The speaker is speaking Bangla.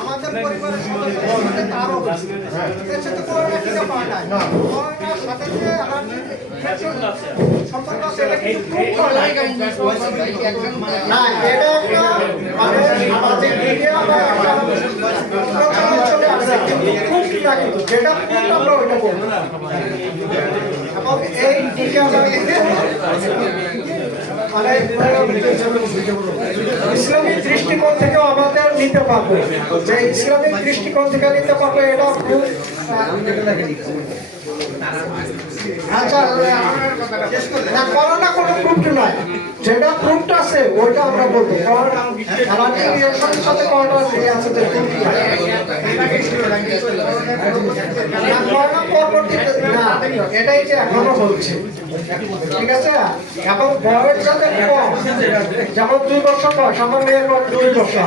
আমাদের পরিবারের সদস্যদের সাথে তারও এর সাথে কোনো একটা পায় নাই করোনার সাথে যে সম্পর্ক আছে এটা কিন্তু প্রুভ করা যায় না এটা একটা মানে সামাজিক মিডিয়া বা চলে আসছে কিন্তু প্রুভ না কিন্তু যেটা প্রুভ আমরা ওইটা বলবো এবং এই দিকে আমরা মানে ইসলামিক দৃষ্টিকোণ থেকে আমাদের নিতে পারবে যে ইসলামিক দৃষ্টিকোণ থেকে নিতে পারবে এটা খুব আচ্ছা না করোনা কোনো প্রুফ নয় যেটা প্রুফ আছে ওইটা আমরা বলবো আমাদের রিঅ্যাকশনের সাথে করোনা আছে যে করোনা পরবর্তীতে না এটাই যে এখনো হচ্ছে ঠিক আছে এখন বয়স যাতে কম যেমন 2 বছর বয়স আমার মেয়ের 2 বছর